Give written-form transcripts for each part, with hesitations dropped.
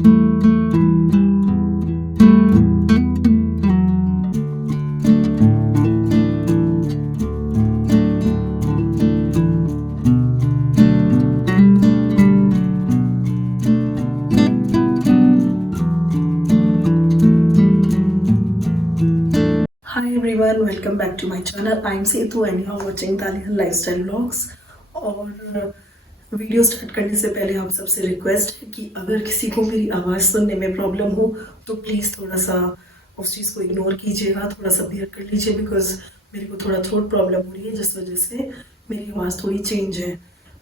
Hi everyone, welcome back to my channel. I'm Setu and you are watching Talian Lifestyle Vlogs. और video start करने से पहले आप सबसे रिक्वेस्ट है कि अगर किसी को मेरी आवाज़ सुनने में प्रॉब्लम हो तो प्लीज़ थोड़ा सा उस चीज़ को इग्नोर कीजिएगा, थोड़ा सा बियर कर लीजिए बिकॉज मेरे को थोड़ा थ्रोट प्रॉब्लम हो रही है जिस वजह से मेरी आवाज़ थोड़ी चेंज है।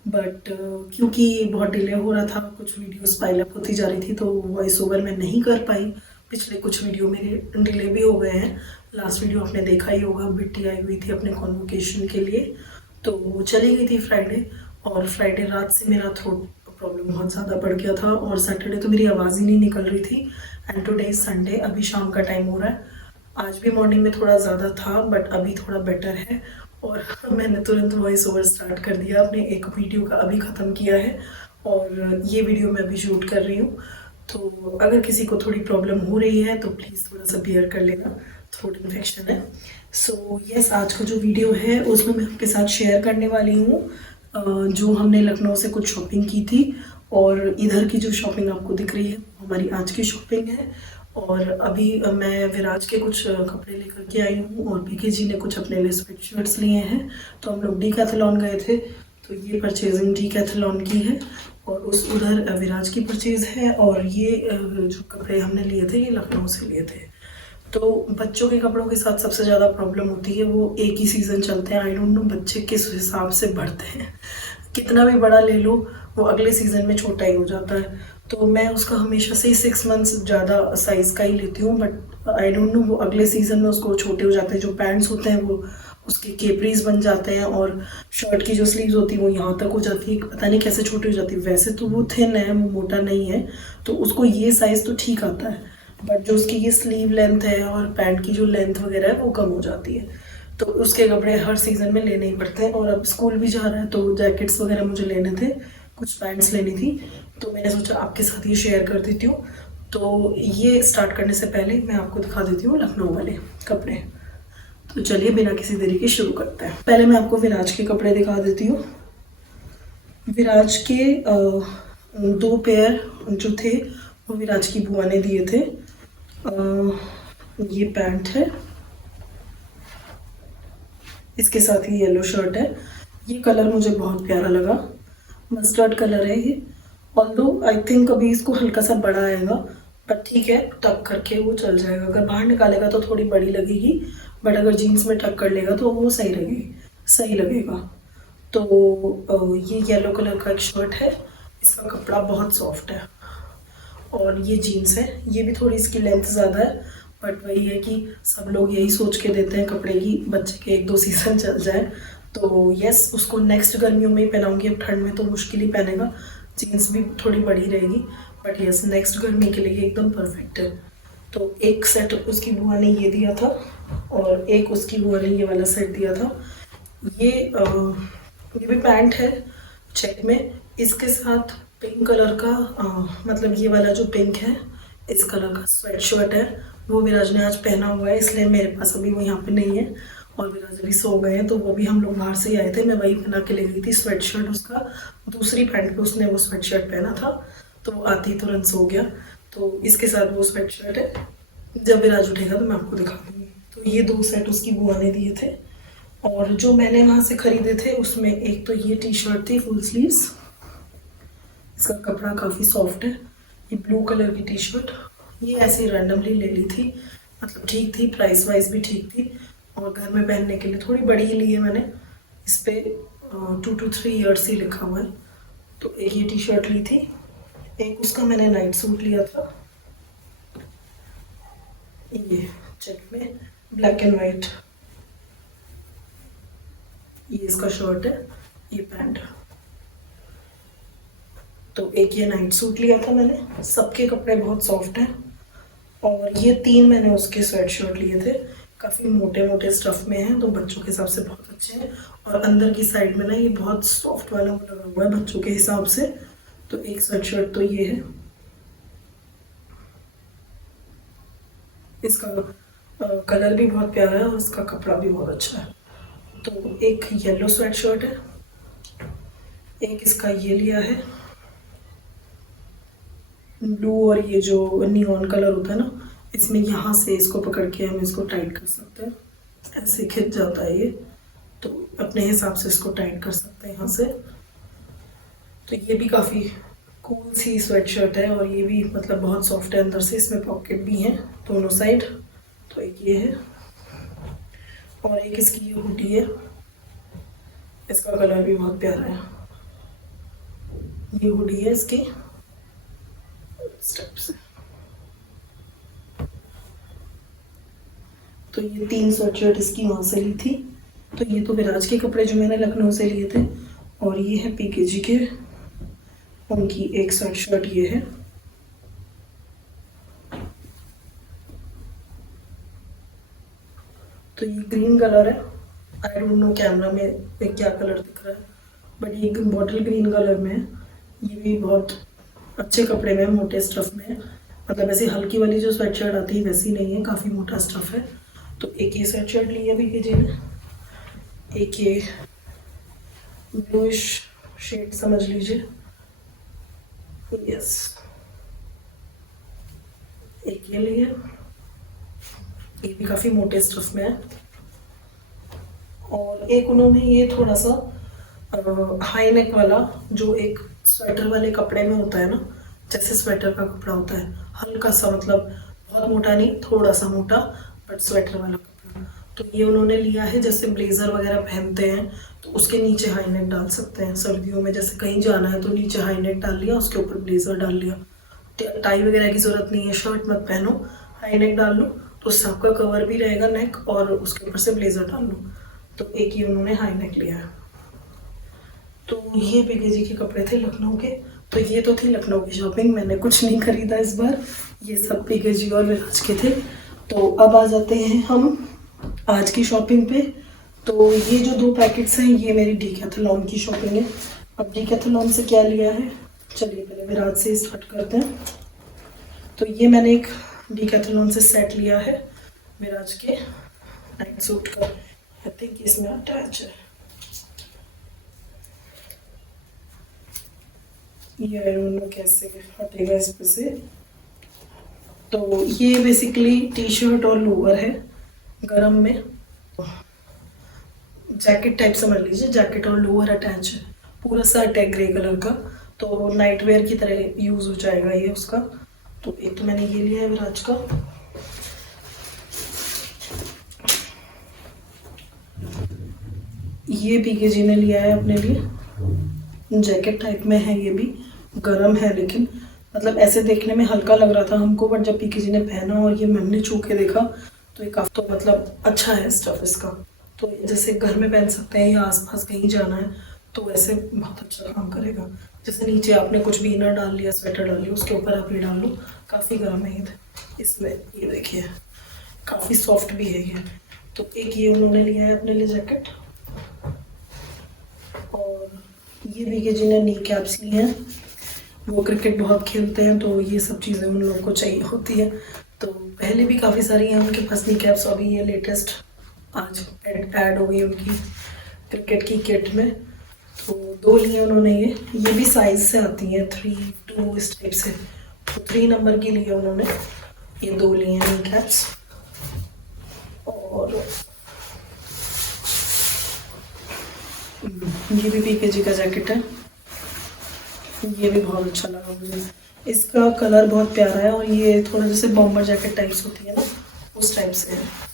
बट क्योंकि बहुत डिले हो रहा था, कुछ वीडियोस पाइल अप होती जा रही थी तो वॉइस ओवर मैं नहीं कर पाई। पिछले कुछ वीडियो मेरे डिले भी हो गए हैं। लास्ट वीडियो आपने देखा ही होगा, बिट्टी आई हुई थी अपने कॉन्वोकेशन के लिए तो वो चली गई थी फ्राइडे, और फ्राइडे रात से मेरा थ्रोट प्रॉब्लम बहुत ज़्यादा बढ़ गया था और सैटरडे तो मेरी आवाज़ ही नहीं निकल रही थी। एंड टुडे संडे, अभी शाम का टाइम हो रहा है। आज भी मॉर्निंग में थोड़ा ज़्यादा था बट अभी थोड़ा बेटर है और मैंने तुरंत वॉइस ओवर स्टार्ट कर दिया। अपने एक वीडियो का अभी ख़त्म किया है और ये वीडियो मैं अभी शूट कर रही हूँ। तो अगर किसी को थोड़ी प्रॉब्लम हो रही है तो प्लीज़ थोड़ा सा बियर कर लेना, थ्रोट इन्फेक्शन है। सो यस, आज का जो वीडियो है उसमें मैं आपके साथ शेयर करने वाली हूँ जो हमने लखनऊ से कुछ शॉपिंग की थी। और इधर की जो शॉपिंग आपको दिख रही है हमारी आज की शॉपिंग है। और अभी मैं विराज के कुछ कपड़े लेकर के आई हूँ और पीके जी ने कुछ अपने लिए स्वेट शर्ट्स लिए हैं। तो हम लोग डीकैथलॉन गए थे तो ये परचेजिंग डीकैथलॉन की है और उस उधर विराज की परचेज़ है। और ये जो कपड़े हमने लिए थे ये लखनऊ से लिए थे। तो बच्चों के कपड़ों के साथ सबसे ज़्यादा प्रॉब्लम होती है, वो एक ही सीज़न चलते हैं। आई डोंट नो बच्चे किस हिसाब से बढ़ते हैं, कितना भी बड़ा ले लो वो अगले सीज़न में छोटा ही हो जाता है। तो मैं उसका हमेशा से ही 6 मंथ्स ज़्यादा साइज़ का ही लेती हूँ बट आई डोंट नो वो अगले सीज़न में उसको छोटे हो जाते हैं। जो पैंट्स होते हैं वो उसके केपरीज बन जाते हैं और शर्ट की जो स्लीव्स होती है वो यहाँ तक हो जाती है, पता नहीं कैसे छोटी हो जाती है। वैसे तो वो थिन है, वो मोटा नहीं है, तो उसको ये साइज़ तो ठीक आता है बट जो उसकी ये स्लीव लेंथ है और पैंट की जो लेंथ वगैरह है वो कम हो जाती है। तो उसके कपड़े हर सीज़न में लेने ही पड़ते हैं। और अब स्कूल भी जा रहा है तो जैकेट्स वगैरह मुझे लेने थे, कुछ पैंट्स लेनी थी, तो मैंने सोचा आपके साथ ये शेयर कर देती हूँ। तो ये स्टार्ट करने से पहले मैं आपको दिखा देती हूँ लखनऊ वाले कपड़े। तो चलिए बिना किसी देरी के शुरू करते हैं। पहले मैं आपको विराज के कपड़े दिखा देती हूँ। विराज के 2 पेयर जो थे वो विराज की बुआ ने दिए थे। ये पैंट है, इसके साथ ही येलो शर्ट है। ये कलर मुझे बहुत प्यारा लगा, मस्टर्ड कलर है ये। ऑल्दो आई थिंक अभी इसको हल्का सा बड़ा आएगा बट ठीक है, टक करके वो चल जाएगा। अगर बाहर निकालेगा तो थोड़ी बड़ी लगेगी बट अगर जीन्स में टक कर लेगा तो वो सही लगेगी, सही लगेगा। तो ये येलो कलर का एक शर्ट है, इसका कपड़ा बहुत सॉफ्ट है। और ये जीन्स है, ये भी थोड़ी इसकी लेंथ ज़्यादा है बट वही है कि सब लोग यही सोच के देते हैं कपड़े की बच्चे के 1-2 सीज़न चल जाए। तो यस, उसको नेक्स्ट गर्मियों में ही पहनाऊँगी, अब ठंड में तो मुश्किल ही पहनेगा, जीन्स भी थोड़ी बड़ी रहेगी बट यस नेक्स्ट गर्मी के लिए एकदम परफेक्ट है। तो एक सेट उसकी बुआ ने ये दिया था और एक उसकी बुआ ने ये वाला सेट दिया था। ये भी पैंट है चेक में, इसके साथ पिंक कलर का मतलब ये वाला जो पिंक है इस कलर का स्वेट शर्ट है, वो विराज ने आज पहना हुआ है इसलिए मेरे पास अभी वो यहाँ पे नहीं है। और विराज अभी सो गए हैं तो वो भी हम लोग बाहर से ही आए थे, मैं वही बना के ले गई थी स्वेट शर्ट उसका। दूसरी पैंट पे उसने वो स्वेट शर्ट पहना था तो वो आते ही तुरंत सो गया। तो इसके साथ वो स्वेट शर्ट है, जब विराज उठेगा तो मैं आपको दिखा दूँगी। तो ये 2 सेट उसकी बुआ ने दिए थे। और जो मैंने वहाँ से ख़रीदे थे उसमें एक तो ये टी शर्ट थी फुल स्लीव्स, इसका कपड़ा काफ़ी सॉफ्ट है। ये ब्लू कलर की टी शर्ट, ये ऐसे ही रैंडमली ले ली थी, मतलब ठीक थी, प्राइस वाइज भी ठीक थी और घर में पहनने के लिए थोड़ी बड़ी ही ली है मैंने। इस पर 2 to 3 ईयर्स ही लिखा हुआ है। तो एक ये टी शर्ट ली थी, एक उसका मैंने नाइट सूट लिया था, ये चेक में ब्लैक एंड वाइट, ये इसका शर्ट है, ये पैंट। तो एक ये नाइट सूट लिया था मैंने, सबके कपड़े बहुत सॉफ्ट हैं। और ये 3 मैंने उसके स्वेट शर्ट लिए थे, काफ़ी मोटे मोटे स्टफ़ में हैं तो बच्चों के हिसाब से बहुत अच्छे हैं। और अंदर की साइड में ना ये बहुत सॉफ्ट वाला वो लगा हुआ है बच्चों के हिसाब से। तो एक स्वेट शर्ट तो ये है, इसका कलर भी बहुत प्यारा है और इसका कपड़ा भी बहुत अच्छा है। तो एक येलो स्वेट शर्ट है, एक इसका ये लिया है ब्लू, और ये जो नियॉन कलर होता है ना, इसमें यहाँ से इसको पकड़ के हम इसको टाइट कर सकते हैं, ऐसे खिंच जाता है ये, तो अपने हिसाब से इसको टाइट कर सकते हैं यहाँ से। तो ये भी काफ़ी कूल सी स्वेट शर्ट है और ये भी मतलब बहुत सॉफ्ट है अंदर से, इसमें पॉकेट भी हैं दोनों साइड। तो एक ये है और एक इसकी ये हुडी है, इसका कलर भी बहुत प्यारा है। ये हुडी है इसकी स्टेप से। तो ये 3 स्वेट शर्ट इसकी वहाँ से ली थी। तो ये तो विराज के कपड़े जो मैंने लखनऊ से लिए थे, और ये है पीकेजी के, उनकी एक स्वेट शर्ट ये है। तो ये ग्रीन कलर है, आई डोंट नो कैमरा में क्या कलर दिख रहा है, बट ये बॉटल ग्रीन कलर में है। ये भी बहुत अच्छे कपड़े में, मोटे स्टफ में है, मतलब ऐसी हल्की वाली जो स्वेट शर्ट आती है वैसी नहीं है, काफ़ी मोटा स्टफ है। तो एक ये स्वेट शर्ट ली है पीकेजी ने, एक ये ब्लूइश शेड समझ लीजिए, यस, एक ये ली है, ये भी काफ़ी मोटे स्टफ में है। और एक उन्होंने ये थोड़ा सा हाई नेक वाला, जो एक स्वेटर वाले कपड़े में होता है ना, जैसे स्वेटर का कपड़ा होता है, हल्का सा, मतलब बहुत मोटा नहीं, थोड़ा सा मोटा, बट स्वेटर वाला कपड़ा। तो ये उन्होंने लिया है, जैसे ब्लेजर वगैरह पहनते हैं तो उसके नीचे हाई नेक डाल सकते हैं सर्दियों में, जैसे कहीं जाना है तो नीचे हाई नेक डाल लिया, उसके ऊपर ब्लेजर डाल लिया, टाई वगैरह की ज़रूरत नहीं है, शर्ट मत पहनो, हाई नेक डाल लो तो उससे आपका कवर भी रहेगा नेक, और उसके ऊपर से ब्लेजर डाल लो। तो एक ही उन्होंने हाई नेक लिया है। तो ये पीकेजी के कपड़े थे लखनऊ के। तो ये तो थी लखनऊ की शॉपिंग, मैंने कुछ नहीं खरीदा इस बार, ये सब पीकेजी और विराज के थे। तो अब आ जाते हैं हम आज की शॉपिंग पे। तो ये जो 2 पैकेट्स हैं ये मेरी डीकैथलॉन की शॉपिंग है। अब डीकैथलॉन से क्या लिया है, चलिए पहले विराज से स्टार्ट करते हैं। तो ये मैंने एक डीकैथलॉन से सेट लिया है विराज के नाइट सूट का, आई थिंक इसमें अटैच है, ये आई डोंट नो कैसे हटेगा इस पे से। तो ये बेसिकली टी शर्ट और लोअर है, गरम में जैकेट टाइप समझ लीजिए, जैकेट और लोअर अटैच है, पूरा सेट है ग्रे कलर का, तो नाइट वेयर की तरह यूज़ हो जाएगा ये उसका। तो एक तो मैंने ये लिया है विराज का, ये पीकेजी ने लिया है अपने लिए, जैकेट टाइप में है, ये भी गरम है, लेकिन मतलब ऐसे देखने में हल्का लग रहा था हमको, बट जब पीकेजी ने पहना और ये मैंने छू के देखा तो ये काफ़ी, तो मतलब अच्छा है स्टफ इसका। तो जैसे घर में पहन सकते हैं या आसपास कहीं जाना है तो वैसे बहुत अच्छा काम करेगा। जैसे नीचे आपने कुछ भी इनर डाल लिया, स्वेटर डाल लिया, उसके ऊपर आप ये डाल लो, काफ़ी गर्म है ये इसमें, ये देखिए काफ़ी सॉफ्ट भी है ये। तो एक ये उन्होंने लिया है अपने लिए जैकेट, और ये पीकेजी ने नी कैप्स लिए हैं, वो क्रिकेट बहुत खेलते हैं तो ये सब चीज़ें उन लोगों को चाहिए होती है। तो पहले भी काफ़ी सारी हैं उनके पास नी कैप्स, अभी ये लेटेस्ट आज ऐड हो गई उनकी क्रिकेट की किट में। तो 2 लिए उन्होंने, ये भी साइज से आती हैं, 3, 2 इस टाइप से, तो 3 नंबर की लिए उन्होंने, ये 2 लिए हैं नी कैप्स। और ये भी पीकेजी का जैकेट है, ये भी बहुत अच्छा लगा मुझे, इसका कलर बहुत प्यारा है, और ये थोड़ा जैसे बॉम्बर जैकेट टाइप्स होती है ना, उस टाइप से है।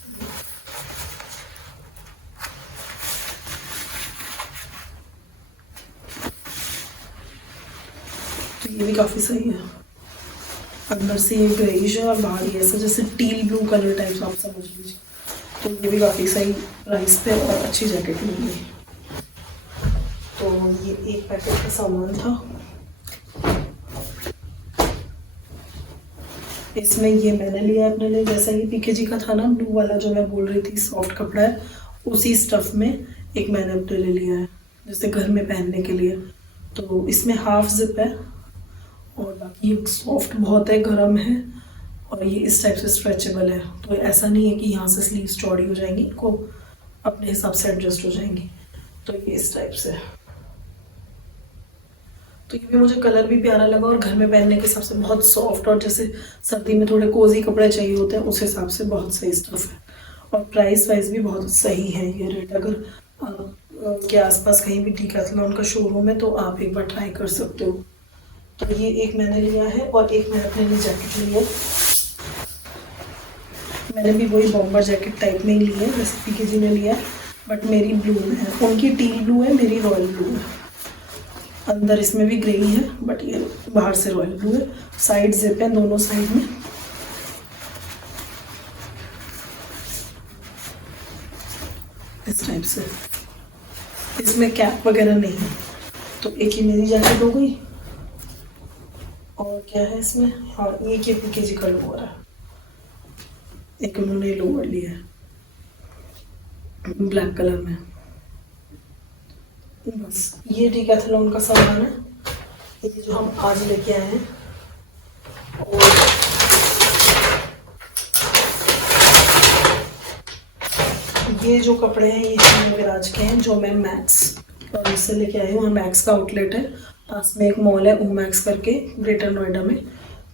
तो ये भी काफ़ी सही है, अंदर से ये ग्रेइश है और बाहर ये ऐसा जैसे टील ब्लू कलर टाइप आप समझ लीजिए। तो ये भी काफ़ी सही प्राइस पे और अच्छी जैकेट मिली है। तो ये एक पैकेट का सामान था, इसमें ये मैंने लिया अपने लिए, जैसा ये पीकेजी का था ना ब्लू वाला जो मैं बोल रही थी सॉफ्ट कपड़ा है, उसी स्टफ में एक मैंने अपने लिए लिया है जैसे घर में पहनने के लिए। तो इसमें हाफ जिप है और बाकी सॉफ्ट बहुत है, गर्म है, और ये इस टाइप से स्ट्रेचेबल है, तो ऐसा नहीं है कि यहाँ से स्लीव्स चौड़ी हो जाएंगी, इनको अपने हिसाब से एडजस्ट हो जाएंगी। तो ये इस टाइप से, तो ये भी मुझे कलर भी प्यारा लगा और घर में पहनने के हिसाब से बहुत सॉफ्ट, और जैसे सर्दी में थोड़े कोजी कपड़े चाहिए होते हैं उस हिसाब से बहुत सही स्टफ है। और प्राइस वाइज भी बहुत सही है ये रेट। अगर के आसपास कहीं भी डीकैथलॉन का शोरूम है तो आप एक बार ट्राई कर सकते हो। तो ये एक मैंने लिया है और एक मैंने अपने लिए जैकेट ली है। मैंने भी वही बॉम्बर जैकेट टाइप में ही ली है जैसे पीके जी ने लिया है, बट मेरी ब्लू में है, उनकी टील ब्लू है, मेरी रॉयल ब्लू है। अंदर इसमें भी ग्रे है बट ये बाहर से रॉयल ब्लू है। साइड जिप है दोनों साइड में। इस टाइप से, इसमें कैप वगैरह नहीं है। तो एक ही मेरी जैकेट हो गई, और क्या है इसमें, हाँ एक ये पीके जी का लोअर है, एक उन्होंने लोअर लिया है ब्लैक कलर में। बस ये डीकैथलॉन का सामान है, ये जो हम आज लेके आए हैं। और ये जो कपड़े हैं ये हमारे विराज के हैं, जो मैं मैक्स से लेके आई हूँ। मैक्स का आउटलेट है, पास में एक मॉल है ओ मैक्स करके ग्रेटर नोएडा में।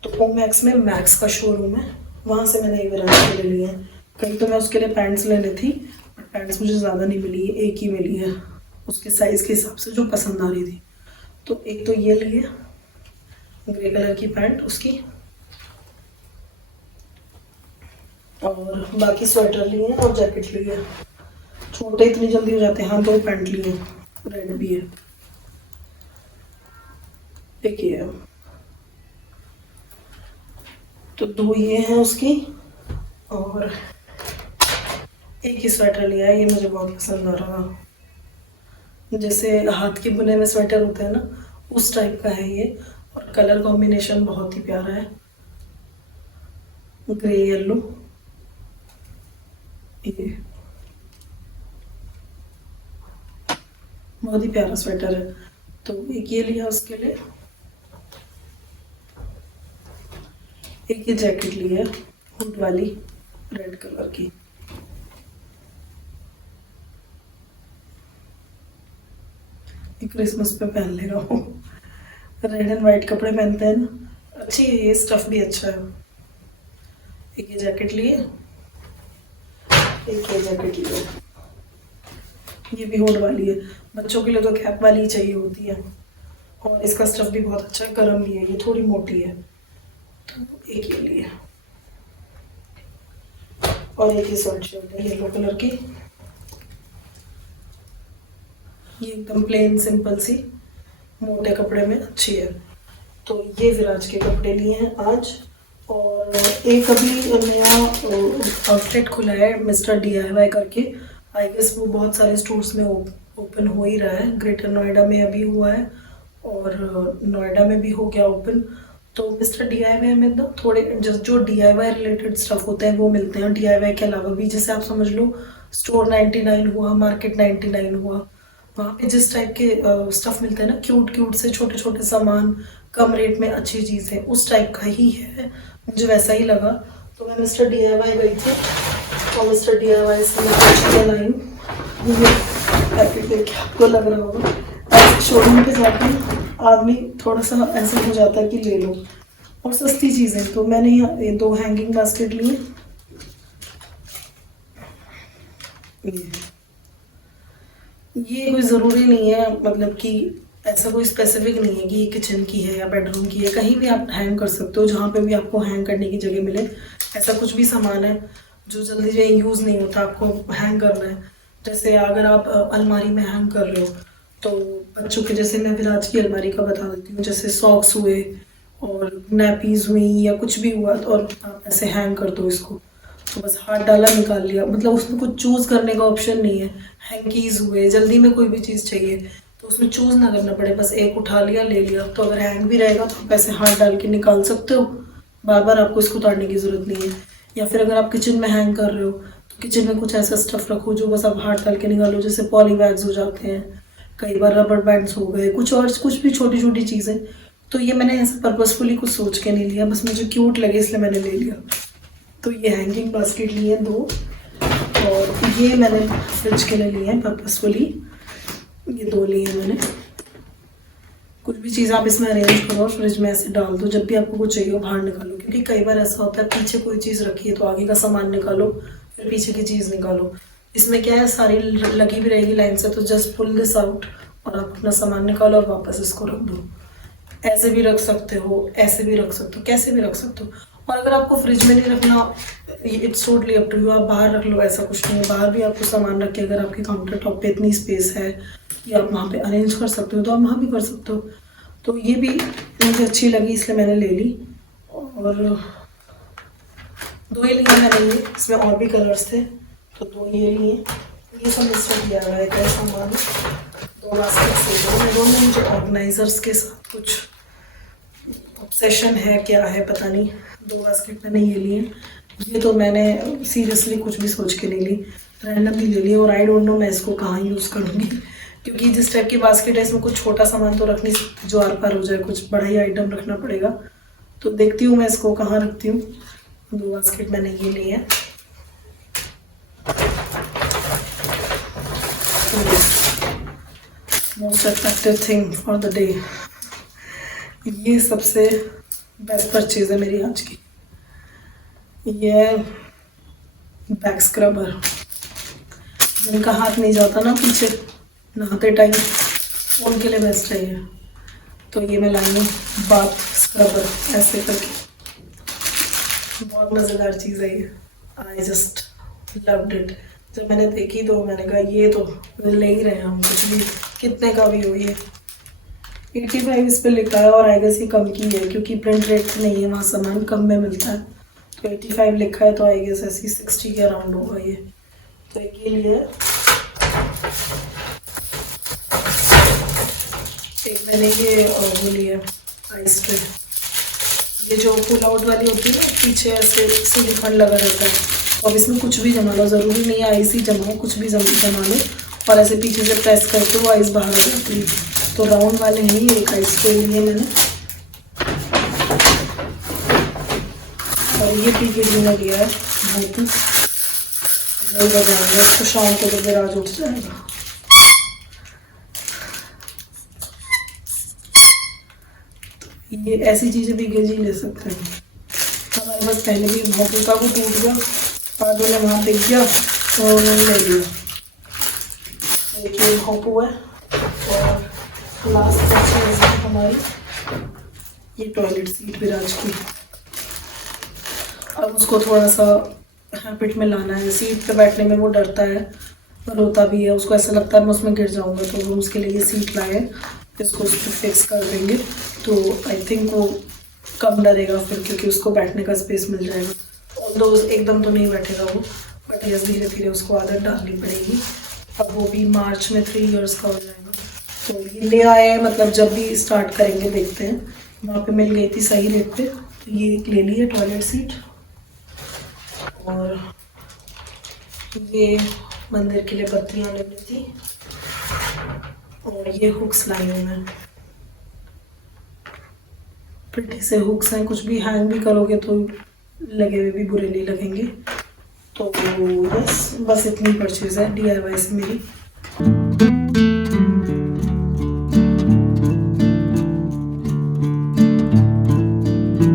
तो ओ मैक्स में मैक्स का शोरूम है, वहाँ से मैंने ये विराज के लिए लिए हैं। कहीं तो मैं उसके लिए पैंट्स लेनी थी, बट पैंट्स मुझे ज़्यादा नहीं मिली है, एक ही मिली है उसके साइज़ के हिसाब से जो पसंद आ रही थी। तो एक तो ये लिए ग्रे कलर की पैंट उसकी, और बाकी स्वेटर लिए हैं और जैकेट लिए हैं। छोटे इतनी जल्दी हो जाते हैं। हाँ दो पैंट लिए, रेड भी है, एक ये है, तो दो ये हैं उसकी, और एक ही स्वेटर लिया है। ये मुझे बहुत पसंद आ रहा, जैसे हाथ के बुने में स्वेटर होते हैं ना, उस टाइप का है ये। और कलर कॉम्बिनेशन बहुत ही प्यारा है, ग्रे येलो। ये बहुत ही प्यारा स्वेटर है। तो एक ये लिया उसके लिए, एक ये जैकेट ली है हुड वाली रेड कलर की। क्रिसमस पे पहन लेगा वो, रेड एंड वाइट कपड़े पहनते हैं ना, अच्छी है ये, स्टफ भी अच्छा है। एक ये जैकेट लिए, एक ये जैकेट लिए, ये भी हुड वाली है। बच्चों के लिए तो कैप वाली ही चाहिए होती है, और इसका स्टफ भी बहुत अच्छा है, गर्म भी है, ये थोड़ी मोटी है। तो एक ये लिए, और एक ही शर्ट शर्ट है येलो कलर की, ये एकदम प्लेन सिंपल सी मोटे कपड़े में अच्छी है। तो ये विराज के कपड़े लिए हैं आज। और एक अभी नया आउटलेट खुला है मिस्टर DIY करके, आई गेस वो बहुत सारे स्टोर्स में ओपन हो ही रहा है। ग्रेटर नोएडा में अभी हुआ है और नोएडा में भी हो गया ओपन। तो मिस्टर DIY में ना थोड़े जो DIY रिलेटेड स्टफ होते हैं वो मिलते हैं। DIY के अलावा भी, जैसे आप समझ लो स्टोर 99 हुआ, मार्केट 99 हुआ, वहाँ पे जिस टाइप के स्टफ मिलते हैं ना, क्यूट से छोटे छोटे सामान, कम रेट में अच्छी चीज़ें, उस टाइप का ही है, मुझे वैसा ही लगा। तो मैं मिस्टर DIY गई थी और मिस्टर DIY से मैं कुछ लाई, ये पैकेट देखिए आपको लग रहा होगा। ऐसे शोरूम पे जाके आदमी थोड़ा सा ऐसे हो जाता है कि ले लो, और सस्ती चीज़ें। तो मैंने यहाँ ये 2 हैंगिंग बास्केट लिए, ये कोई ज़रूरी नहीं है, मतलब कि ऐसा कोई स्पेसिफिक नहीं है कि ये किचन की है या बेडरूम की है, कहीं भी आप हैंग कर सकते हो, जहाँ पे भी आपको हैंग करने की जगह मिले। ऐसा कुछ भी सामान है जो जल्दी से यूज़ नहीं होता, आपको हैंग करना है। जैसे अगर आप अलमारी में हैंग कर रहे हो, तो बच्चों के, जैसे मैं विराज की अलमारी का बता देती हूँ, जैसे सॉक्स हुए और नैपीज़ हुई या कुछ भी हुआ, तो और आप ऐसे हैंग कर दो इसको, तो बस हाथ डाला निकाल लिया, मतलब उसमें कुछ चूज़ करने का ऑप्शन नहीं है। हैंकीज़ हुए, जल्दी में कोई भी चीज़ चाहिए तो उसमें चूज़ ना करना पड़े, बस एक उठा लिया ले लिया। तो अगर हैंग भी रहेगा तो आप ऐसे हाथ डाल के निकाल सकते हो, बार बार आपको इसको उतारने की ज़रूरत नहीं है। या फिर अगर आप किचन में हैंग कर रहे हो तो किचन में कुछ ऐसा स्टफ़ रखो जो बस आप हाथ डाल के निकालो, जैसे पॉली बैग्स हो जाते हैं, कई बार रबर बैंड्स हो गए, कुछ और कुछ भी छोटी छोटी चीज़ें, तो ये मैंने ऐसे पर्पसफुली कुछ सोच के नहीं लिया, बस मुझे क्यूट लगे इसलिए मैंने ले लिया। तो ये हैंगिंग बास्केट लिए 2, और ये मैंने फ्रिज के लिए लिए हैं पर्पसफुली, ये 2 लिए हैं मैंने। कुछ भी चीज़ आप इसमें अरेंज करो और फ्रिज में ऐसे डाल दो, जब भी आपको कुछ चाहिए हो बाहर निकालो, क्योंकि कई बार ऐसा होता है पीछे कोई चीज़ रखी है तो आगे का सामान निकालो फिर पीछे की चीज़ निकालो। इसमें क्या है, सारी लगी भी रहेगी लाइन से, तो जस्ट पुल दिस आउट और आप अपना सामान निकालो और वापस इसको रख दो। ऐसे भी रख सकते हो, ऐसे भी रख सकते हो, कैसे भी रख सकते हो। और अगर आपको फ्रिज में नहीं रखना, it's totally up to you, आप बाहर रख लो, ऐसा कुछ नहीं है। बाहर भी आपको सामान रख के अगर आपके काउंटर टॉप पे इतनी स्पेस है कि आप वहाँ पे अरेंज कर सकते हो तो आप वहाँ भी कर सकते हो। तो ये भी मुझे अच्छी लगी इसलिए मैंने ले ली। और 2 ही लिए मैंने ये, इसमें और भी कलर्स थे तो 2 ये लिए। ये सब इसमें दिया हुआ है क्या सामान, 2 बास्केट से। दोनों मुझे ऑर्गेनाइजर्स के साथ कुछ ऑब्सेशन है, क्या है पता नहीं। 2 बास्केट मैंने ये लिए। ये तो मैंने सीरियसली कुछ भी सोच के नहीं ली, रैंडमली ले ली। और आई डोंट नो मैं इसको कहाँ यूज़ करूँगी, क्योंकि जिस टाइप की बास्केट है इसमें कुछ छोटा सामान तो रख नहीं सकती जो आर पार हो जाए, कुछ बड़ा ही आइटम रखना पड़ेगा। तो देखती हूँ मैं इसको कहाँ रखती हूँ। 2 बास्केट मैंने ये लिए हैं। Most attractive thing for the day, ये सबसे बेस्ट परचेज है मेरी आज की। ये बैक स्क्रबर, जिनका हाथ नहीं जाता ना पीछे नहाते टाइम, उनके लिए बेस्ट है ये। तो ये मैं लाई हूँ बाथ स्क्रबर ऐसे करके, बहुत मज़ेदार चीज़ है ये। I just loved it. जब मैंने देखी तो मैंने कहा ये तो ले ही रहे हैं हम, कुछ भी कितने का भी हो। ये 85 इस पे लिखा है और आई गेस ये कम की है, क्योंकि प्रिंट रेट नहीं है वहाँ, सामान कम में मिलता है। तो 85 लिखा है तो आई गेस ऐसी 60 के अराउंड होगा ये। तो एक ये लिए, एक मैंने ये वो लिया आइस ट्रे। ये जो पुल आउट वाली होती है ना, पीछे ऐसे सिलिकॉन लगा रहता है, तो अब इसमें कुछ भी जमा लो, ज़रूरी नहीं है आइस ही जमाओ, कुछ भी जमा लो और ऐसे पीछे से प्रेस करके वो आइस बाहर आ जाती है। तो राउंड वाले हैं ये, एक आइस ट्रे लिए मैंने। और ये PKG ने लिया है भोपू, वही बजाएंगे उसको शाम को जब राज उठ जाएगा। ये ऐसी चीज़ें PKG ले सकते हैं। हमारे पास पहले भी भोपू का वो टूट गया, पादों ने वहाँ दिख गया तो उन्होंने ले लिया। देखिए भोपू है। और लास्ट चीज़ है हमारी ये टॉयलेट सीट विराज की। अब उसको थोड़ा सा हैबिट में लाना है, सीट पे बैठने में वो डरता है, रोता भी है, उसको ऐसा लगता है मैं उसमें गिर जाऊंगा। तो हम उसके लिए ये सीट लाए हैं, इसको उस पर फिक्स कर देंगे तो आई थिंक वो कम डरेगा फिर, क्योंकि उसको बैठने का स्पेस मिल जाएगा। और दो एकदम तो नहीं बैठेगा वो, बट यस धीरे धीरे उसको आदत डालनी पड़ेगी। अब वो भी मार्च में 3 इयर्स का हो जाएगा। तो ये ले आए हैं, मतलब जब भी स्टार्ट करेंगे देखते हैं। वहाँ पे मिल गई थी सही रेट पे, तो ये ले ली है टॉयलेट सीट। और ये मंदिर के लिए बत्तियाँ लेनी थी, और ये हुक्स लाई हूँ मैं। प्रिटी से हुक्स हैं, कुछ भी हैंग भी करोगे तो लगे हुए भी बुरे नहीं लगेंगे। तो बस इतनी परचेज है DIY से मेरी।